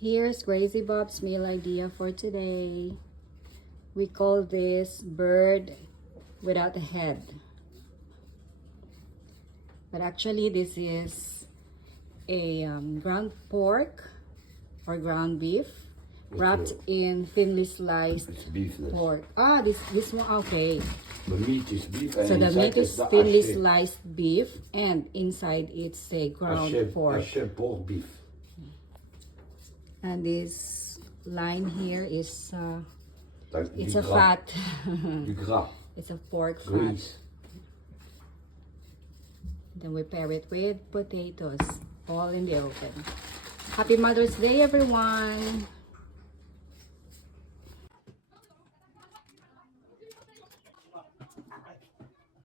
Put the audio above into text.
Here's CrazyBob's meal idea for today. We call this bird without a head. But actually this is a ground pork or ground beef wrapped in thinly sliced pork. Ah, this one, okay. The meat is beef. And so the meat is thinly sliced beef, and inside it's a ground pork. Haché pork beef. And this line here is it's a gras. fat. Du gras. It's a pork fat. Grease. Then we pair it with potatoes, all in the oven. Happy Mother's Day, everyone!